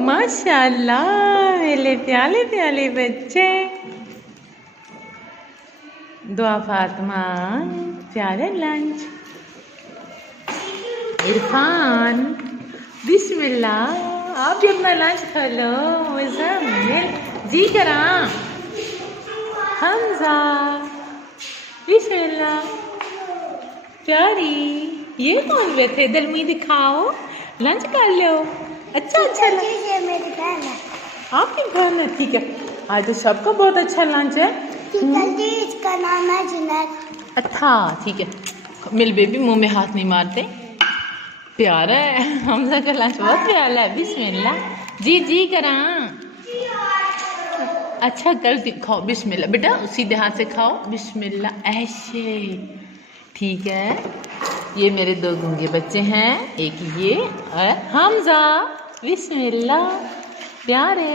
माशाल्लाह मेरे प्याले प्याले बच्चे। दुआ फातिमा प्यारा लंच। इरफान बिस्मिल्लाह आप भी अपना लंच खा लो। मुज़म्मिल जी करा। हमजा बिस्मिल्लाह। प्यारी ये कौन बैठे? दलमी दिखाओ, लंच कर लो। अच्छा मेरी बहन है। आपकी बहन है, ठीक है। आज तो सबका बहुत अच्छा लंच है। इसका नाम है जुनैद। अच्छा ठीक है। मिल बेबी मुंह में हाथ नहीं मारते। प्यारा है हमजा का लंच, बहुत प्यारा है। बिस्मिल्लाह जी जी करा। अच्छा गलती खाओ। बिस्मिल्लाह बेटा, सीधे हाथ से खाओ। बिस्मिल्लाह ऐसे, ठीक है। ये मेरे दो गूंगे बच्चे हैं, एक ये और हमजा। बिस्मिल्लाह प्यारे।